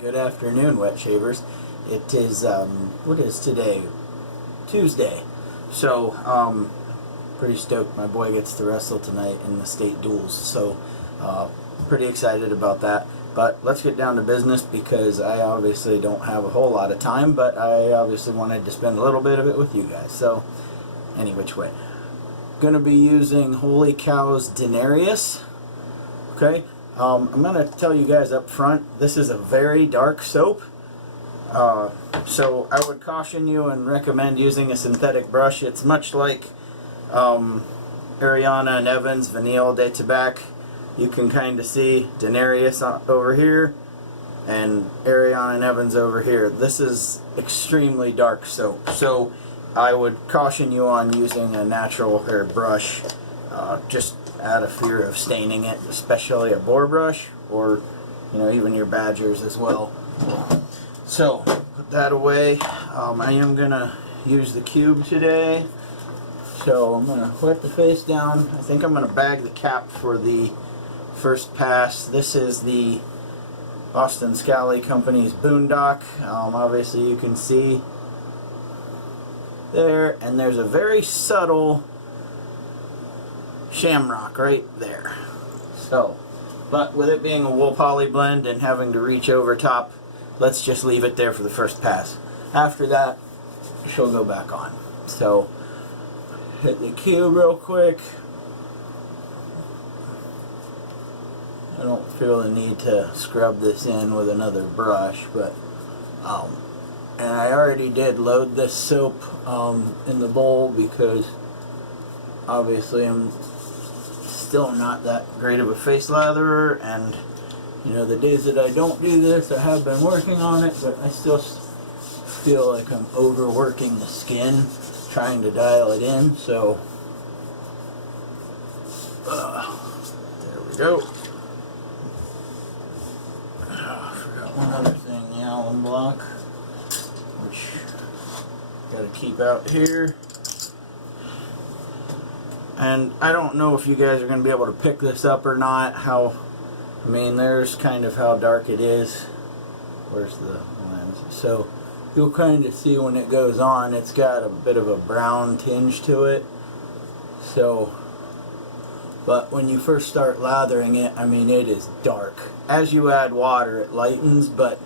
Good afternoon, wet shavers. It is, what is today? Tuesday. So, pretty stoked my boy gets to wrestle tonight in the state duels. So, pretty excited about that. But let's get down to business because I obviously don't have a whole lot of time, but I obviously wanted to spend a little bit of it with you guys. So, any which way. Going to be using Holy Cow's Denarius. Okay. I'm going to tell you guys up front, this is a very dark soap. So I would caution you and recommend using a synthetic brush. It's much like Ariana and Evans Vanille de Tabac. You can kind of see Denarius over here and Ariana and Evans over here. This is extremely dark soap. So I would caution you on using a natural hair brush. Just out of fear of staining it, especially a boar brush or even your badgers as well. So put that away. I am gonna use the cube today, so I'm gonna wet the face down. I think I'm gonna bag the cap for the first pass. This is the Boston Scally Company's Boondock. Obviously you can see there, and there's a very subtle shamrock right there. So, but with it being a wool poly blend and having to reach over top, let's just leave it there for the first pass. After that, she'll go back on. So, hit the cube real quick. I don't feel the need to scrub this in with another brush, but and I already did load this soap in the bowl because obviously I'm still not that great of a face latherer, and the days that I don't do this I have been working on it, but I still feel like I'm overworking the skin trying to dial it in. So there we go. I forgot one other thing, the alum block, which got to keep out here. And I don't know if you guys are going to be able to pick this up or not. There's kind of how dark it is. Where's the lens? So you'll kind of see when it goes on, it's got a bit of a brown tinge to it. So, but when you first start lathering it, it is dark. As you add water, it lightens, but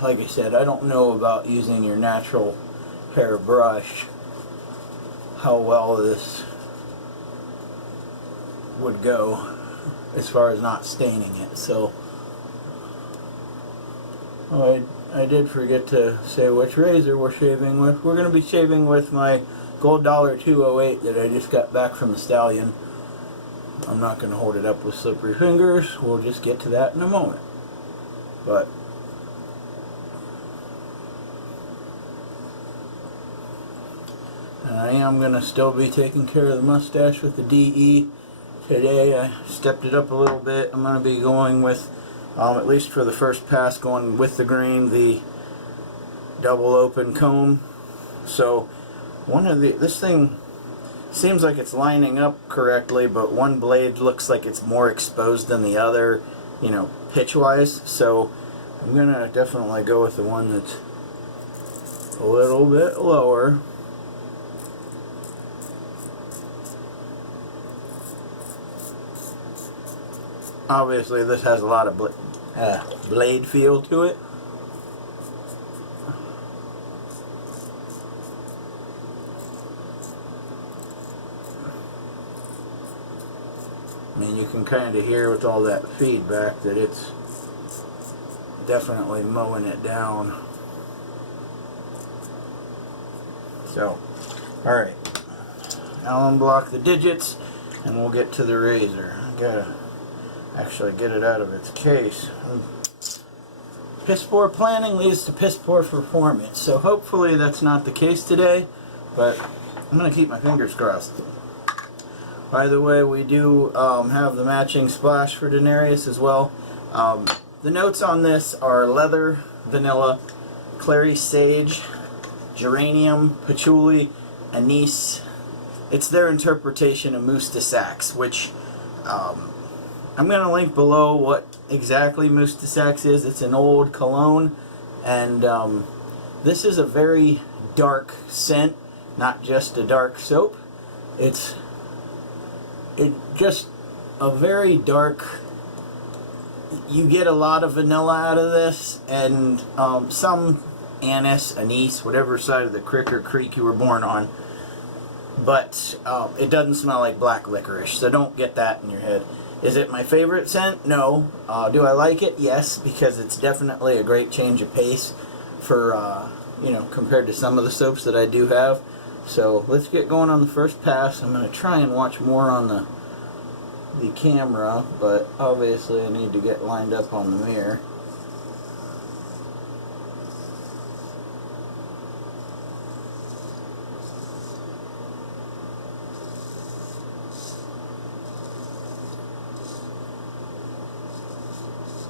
like I said, I don't know about using your natural hair brush, how well this would go as far as not staining it. So I did forget to say which razor we're shaving with. We're going to be shaving with my Gold Dollar 208 that I just got back from the Stallion. I'm not going to hold it up with slippery fingers. We'll just get to that in a moment. But I am going to still be taking care of the mustache with the DE. Today I stepped it up a little bit. I'm going to be going with, at least for the first pass, going with the grain, the double open comb. So this thing seems like it's lining up correctly, but one blade looks like it's more exposed than the other, pitch wise. So I'm going to definitely go with the one that's a little bit lower. Obviously this has a lot of blade feel to it. You can kind of hear with all that feedback that it's definitely mowing it down. So, alright. Now unblock the digits and we'll get to the razor. I gotta actually get it out of its case. Piss poor planning leads to piss poor performance, so hopefully that's not the case today, but I'm going to keep my fingers crossed. By the way, we do have the matching splash for Denarius as well. The notes on this are leather, vanilla, clary sage, geranium, patchouli, anise. It's their interpretation of mousse de saxe, which I'm going to link below what exactly Mousse de Saxe is. It's an old cologne, and this is a very dark scent, not just a dark soap. It's just a very dark. You get a lot of vanilla out of this, and some anise, whatever side of the crick or creek you were born on. But it doesn't smell like black licorice, so don't get that in your head. Is it my favorite scent? No. Do I like it? Yes, because it's definitely a great change of pace for, you know, compared to some of the soaps that I do have. So let's get going on the first pass. I'm going to try and watch more on the camera, but obviously I need to get lined up on the mirror.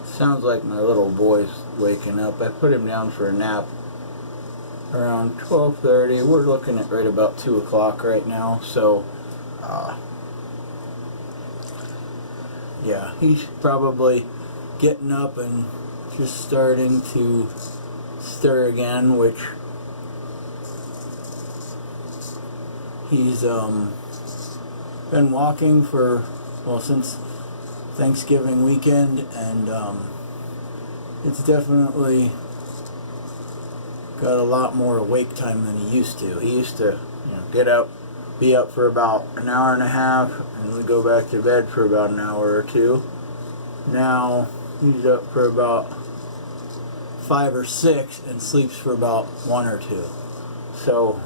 Sounds like my little boy's waking up. I put him down for a nap around 12:30. We're looking at right about 2 o'clock right now, so yeah, he's probably getting up and just starting to stir again, which he's been walking for, well, since Thanksgiving weekend, and it's definitely got a lot more awake time than he used to. He used to, you know, get up, be up for about an hour and a half, and then go back to bed for about an hour or two. Now he's up for about 5 or 6 and sleeps for about 1 or 2. So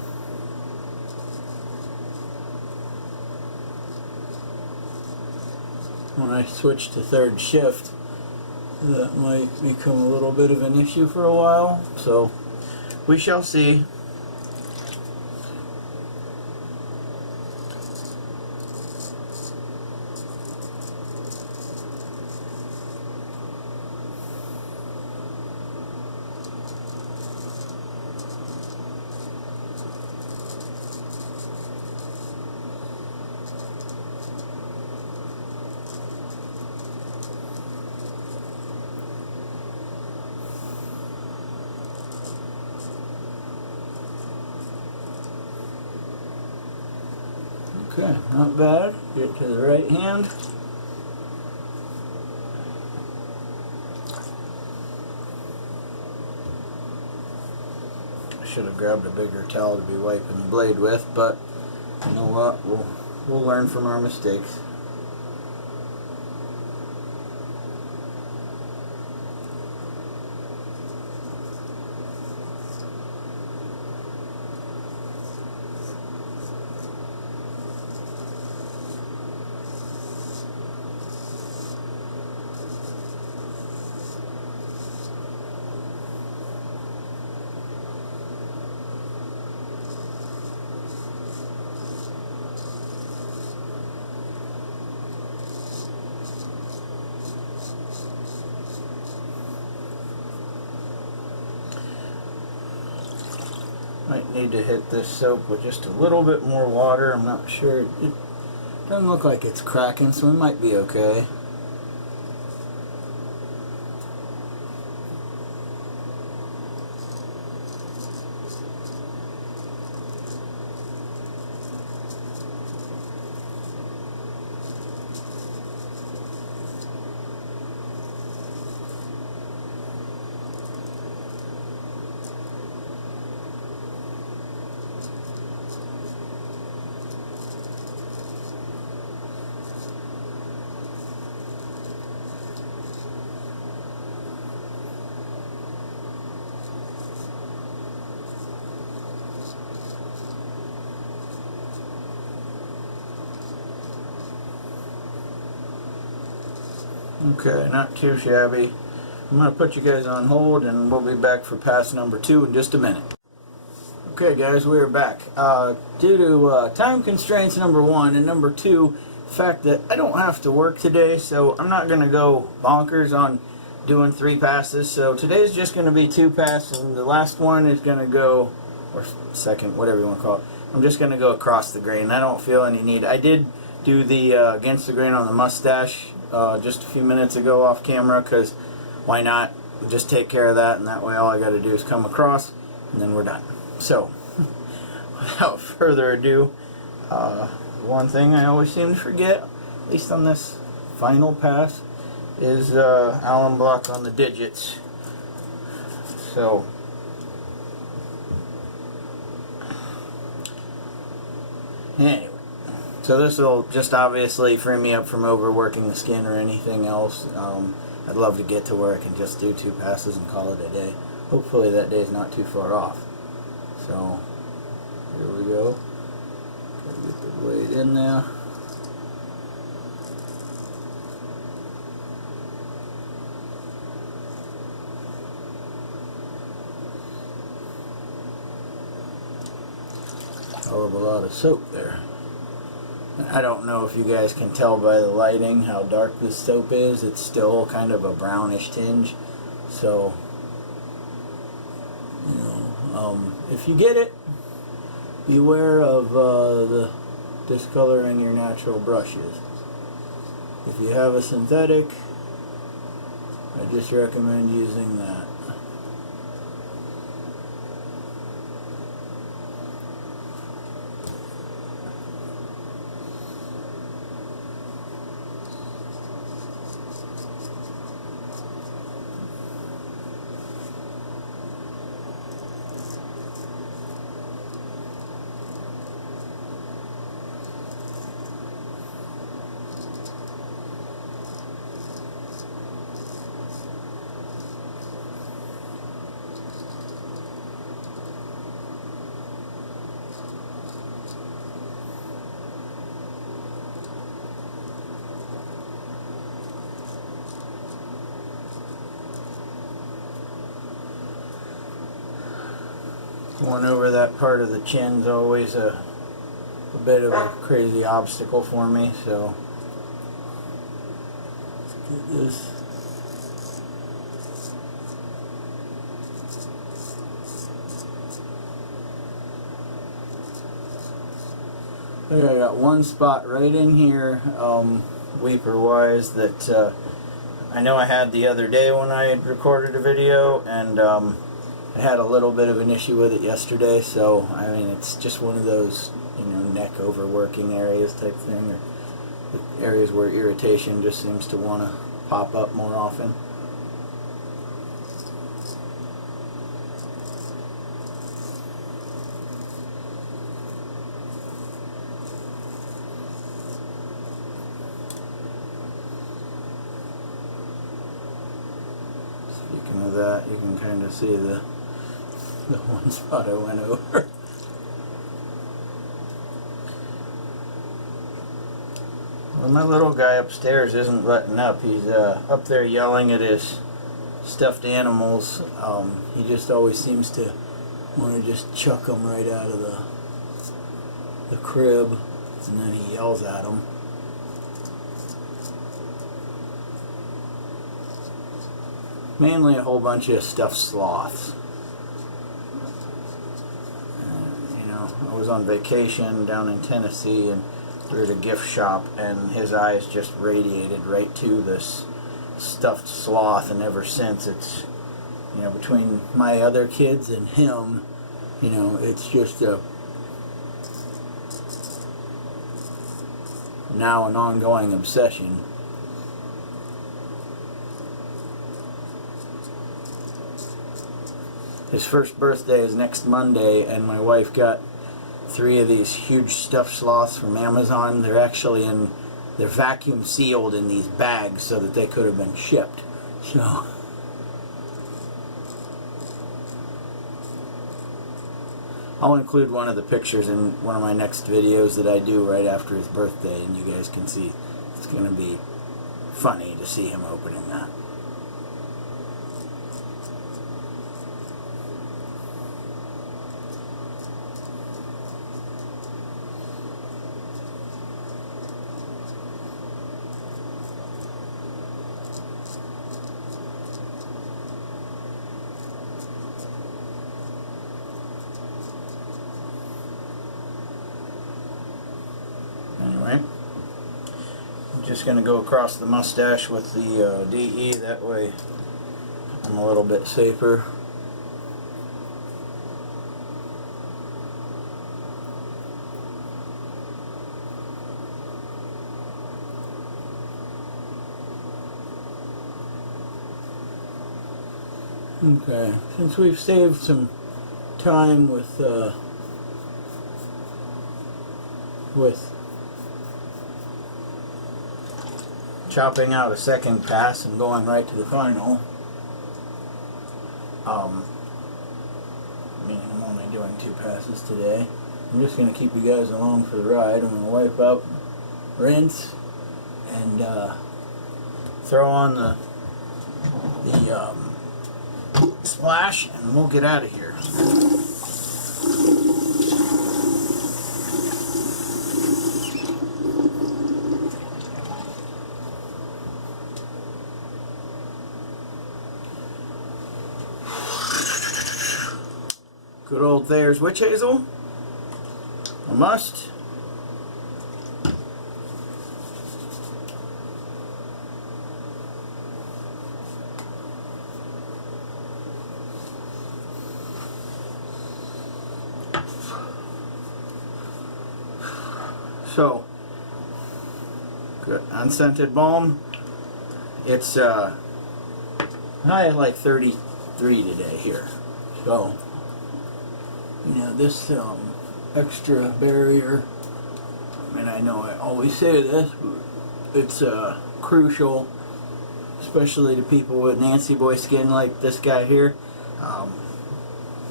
when I switch to third shift, that might become a little bit of an issue for a while. So we shall see. Okay, not bad. Get to the right hand. I should have grabbed a bigger towel to be wiping the blade with, but you know what? We'll learn from our mistakes. Might need to hit this soap with just a little bit more water. I'm not sure. It doesn't look like it's cracking, so we might be okay. Okay, not too shabby. I'm going to put you guys on hold and we'll be back for pass number 2 in just a minute. Okay guys, we are back. Due to time constraints, number 1, and number 2, the fact that I don't have to work today, so I'm not going to go bonkers on doing 3 passes. So today's just going to be 2 passes, and the last one is going to go, or second, whatever you want to call it, I'm just going to go across the grain. I don't feel any need. I did do the against the grain on the mustache just a few minutes ago off camera, because why not just take care of that, and that way all I got to do is come across and then we're done. So without further ado, one thing I always seem to forget, at least on this final pass, is Allen block on the digits. So anyway, so this will just obviously free me up from overworking the skin or anything else. I'd love to get to where I can just do 2 passes and call it a day. Hopefully that day is not too far off. So here we go. Gotta get the blade in there. Hell of a lot of soap there. I don't know if you guys can tell by the lighting how dark this soap is. It's still kind of a brownish tinge. So, you know, if you get it, beware of the discoloring your natural brushes. If you have a synthetic, I just recommend using that. Going over that part of the chin's always a bit of a crazy obstacle for me, so let's get this. I got one spot right in here, weeper wise, that I know I had the other day when I had recorded a video, and I had a little bit of an issue with it yesterday. So I mean, it's just one of those, you know, neck overworking areas type thing, or areas where irritation just seems to want to pop up more often. Speaking of that, you can kind of see the one spot I went over. Well, my little guy upstairs isn't letting up. He's up there yelling at his stuffed animals. He just always seems to want to just chuck them right out of the crib, and then he yells at them. Mainly a whole bunch of stuffed sloths. I was on vacation down in Tennessee, and we were at a gift shop, and his eyes just radiated right to this stuffed sloth, and ever since, it's, you know, between my other kids and him, you know, it's just now an ongoing obsession. His first birthday is next Monday, and my wife got 3 of these huge stuffed sloths from Amazon. They're vacuum sealed in these bags so that they could have been shipped. So I'll include one of the pictures in one of my next videos that I do right after his birthday, and you guys can see. It's going to be funny to see him opening that. Anyway, Just going to go across the mustache with the DE, that way I'm a little bit safer. Okay, since we've saved some time with chopping out a second pass and going right to the final, meaning I'm only doing 2 passes today. I'm just going to keep you guys along for the ride. I'm going to wipe out, rinse, and throw on the splash, and we'll get out of here. Good old Thayer's Witch Hazel. A must. So, good unscented balm. It's high like 33 today here. So, you know, this extra barrier, I mean, I know I always say this, but it's crucial, especially to people with Nancy boy skin like this guy here.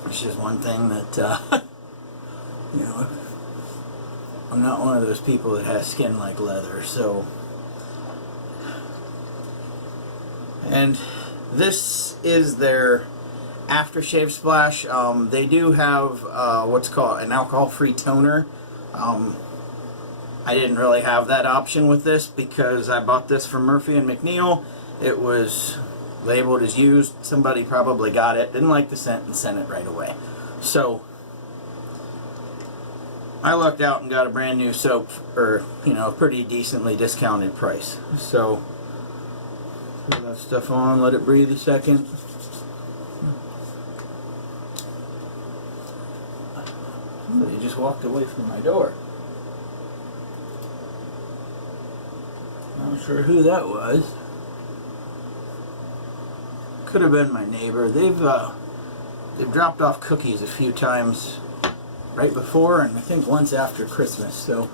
It's just one thing that, you know, I'm not one of those people that has skin like leather, so. And this is their aftershave splash. They do have what's called an alcohol-free toner. I didn't really have that option with this because I bought this from Murphy and McNeil. It was labeled as used. Somebody probably got it, didn't like the scent, and sent it right away. So I lucked out and got a brand new soap for, you know, a pretty decently discounted price. So put that stuff on, let it breathe a second. Somebody just walked away from my door. Not sure who that was. Could have been my neighbor. They've dropped off cookies a few times right before and I think once after Christmas. So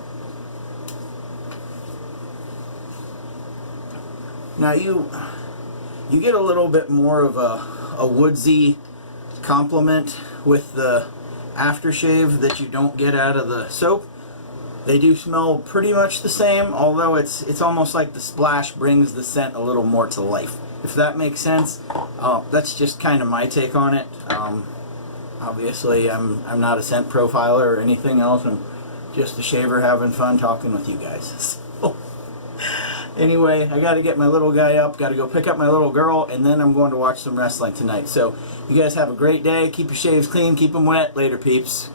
now you get a little bit more of a woodsy complement with the aftershave that you don't get out of the soap. They do smell pretty much the same, although it's almost like the splash brings the scent a little more to life, if that makes sense. That's just kind of my take on it. Obviously I'm not a scent profiler or anything else. I'm just a shaver having fun talking with you guys. So anyway, I got to get my little guy up, got to go pick up my little girl, and then I'm going to watch some wrestling tonight. So you guys have a great day. Keep your shaves clean, keep them wet. Later, peeps.